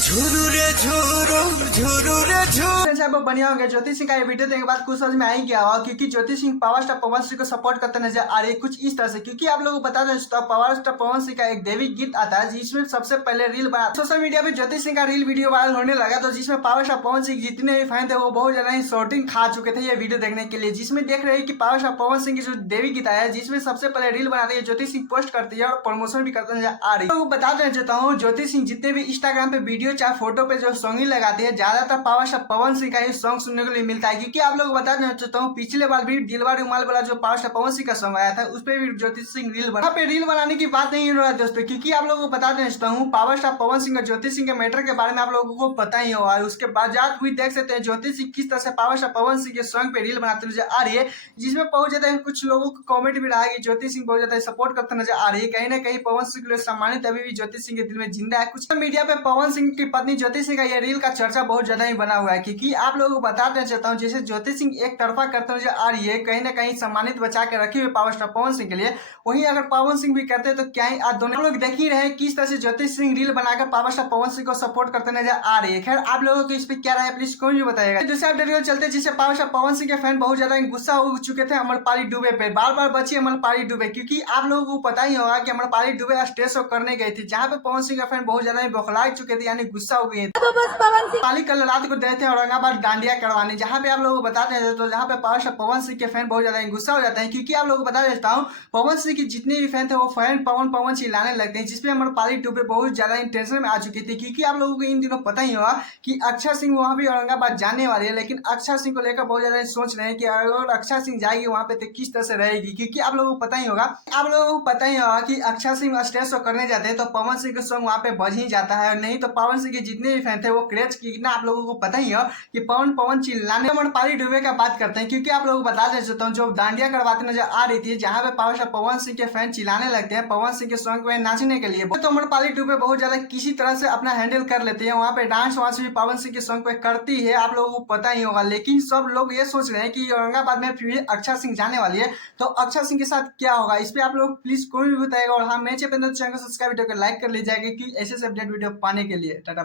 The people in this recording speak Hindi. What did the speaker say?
झुरू रे झुरू झुरू रे झुरू। आप बढ़िया होंगे। ज्योति सिंह का ये वीडियो देखने के बाद कुछ समझ में आ ही गया होगा, क्योंकि ज्योति सिंह पावर स्टार पवन सिंह को सपोर्ट करते नजर आ रही है कुछ इस तरह से। क्योंकि आप लोगों को बता दें दोस्तों, पावर स्टार पवन सिंह का एक देवी गीत आता है जिसमें सबसे पहले रील बना सोशल मीडिया पे ज्योति सिंह का रील वीडियो वायरल होने लगा। तो जिसमें पावर स्टार पवन सिंह जितने भी फैन थे वो बहुत ज्यादा ही शॉर्टिंग खा चुके थे ये वीडियो देखने के लिए, जिसमें देख रहे हैं कि पावर स्टार पवन सिंह की जो देवी गीत आया है जिसमें सबसे पहले रील बनाती है ज्योति सिंह, पोस्ट करती है और प्रमोशन भी करते नजर आ रही है। तो बता देना चाहता हूँ, ज्योति सिंह जितने भी इंस्टाग्राम पे वीडियो चाहे फोटो पे जो सॉन्ग लगाती है ज्यादातर पावर स्टार पवन सिंह का ही सॉन्ग सुनने को मिलता है। क्योंकि आप लोग बता देना चाहता हूँ, पिछले बार भी दिलवा रुमाल वाला जो पावर स्टार पवन सिंह का सॉन्ग आया था उस पर भी ज्योति सिंह रील बना पे रील बनाने की बात नहीं हो रहा है दोस्तों। क्योंकि आप लोगों को बता देना चाहता हूँ, पावर स्टार पवन सिंह और ज्योति सिंह के मैटर के बारे में आप लोगों को पता ही होगा। उसके बाद हुई देख सकते हैं ज्योति सिंह किस तरह से पावर स्टार पवन सिंह के सॉन्ग पे रील बनाते नजर आ रही है, जिसमें बहुत ज्यादा कुछ लोगों को कमेंट भी रहा है कि ज्योति सिंह बहुत ज्यादा सपोर्ट करते नजर आ रही है। कहीं ना कहीं पवन सिंह के लिए सम्मानित अभी भी ज्योति सिंह के दिल में जिंदा है। कुछ मीडिया पे पवन सिंह की पत्नी ज्योति सिंह का ये रील का चर्चा बहुत ज्यादा ही बना हुआ है। क्योंकि आप लोगों को बता देना चाहता हूँ, जैसे ज्योति सिंह एक तरफा करते नजर आ रही है, कहीं ना कहीं सम्मानित बचा के रखी हुई पावर स्टार पवन सिंह के लिए, वहीं अगर पवन सिंह भी करते तो क्या ही आज दोनों लोग देख ही रहे किस तरह से ज्योति सिंह रील बनाकर पावर स्टार पवन सिंह को सपोर्ट करते नजर आ रही है। खैर आप लोगों को इस पर क्या राय प्लीज कोई भी बताएगा। दूसरे अपडेट चलते जिससे पावर स्टार पवन सिंह के फैन बहुत ज्यादा गुस्सा हो चुके थे अमरपाली दुबे पे, बार बार बची अमरपाली दुबे। क्योंकि आप लोगों को पता ही होगा कि अमरपाली दुबे स्टेज शो करने गई थी, जहाँ पे पवन सिंह का फैन बहुत ज्यादा बौखला चुके थे, यानी गुस्सा हो गए थे। कल रात को गए थे औरंगाबाद डांडिया करवाने, जहाँ पे आप लोगों को बता दें तो जहाँ पे पावर स्टार पवन सिंह के फैन बहुत ज्यादा गुस्सा हो जाते हैं। क्योंकि आप लोगों को बता देता हूँ, पवन सिंह के जितने भी फैन थे वो फैन पवन पवन चिल्लाने लगते हैं, जिसपे अमरपाली दुबे बहुत ज्यादा टेंशन में आ चुकी थी। क्योंकि आप लोगों को इन दिनों पता ही होगा कि अक्षय सिंह वहाँ भी औरंगाबाद जाने वाली है, लेकिन अक्षय सिंह को लेकर बहुत ज्यादा सोच रहे हैं कि अगर अक्षय सिंह जाएगी वहाँ पे तो किस तरह से रहेगी। क्योंकि आप लोगों को पता ही होगा कि अक्षय सिंह स्टेज शो करने जाते हैं तो पवन सिंह का सॉन्ग वहाँ पे बज ही जाता है, नहीं तो पवन सिंह के जितने भी फैन थे वो क्रेज कितना आप लोगों को पता ही हो कि पवन पवन चिल्लाने। अमरपाली दुबे का बात करते हैं, क्योंकि आप लोगों को बता दे सकता हूँ जो डांडिया करवाते नजर आ रही थी, जहाँ पे पावर स्टार पवन सिंह के फैन चिल्लाने लगते हैं पवन सिंह के सॉन्ग में नाचने के लिए, तो अमरपाली दुबे बहुत ज्यादा किसी तरह से अपना हैंडल कर लेते हैं। वहाँ पे डांस वांस भी पवन सिंह के सॉन्ग पे करती है, आप लोगों को पता ही होगा। लेकिन सब लोग ये सोच रहे हैं कि औरंगाबाद में फिर अक्षय सिंह जाने वाली है, तो अक्षय सिंह के साथ क्या होगा इस पे आप लोग प्लीज कोई भी बताएगा। और हाँ, मेरे चैनल को सब्सक्राइब वीडियो को लाइक कर लीजिएगा कि ऐसे अपडेट वीडियो पाने के लिए। टाटा।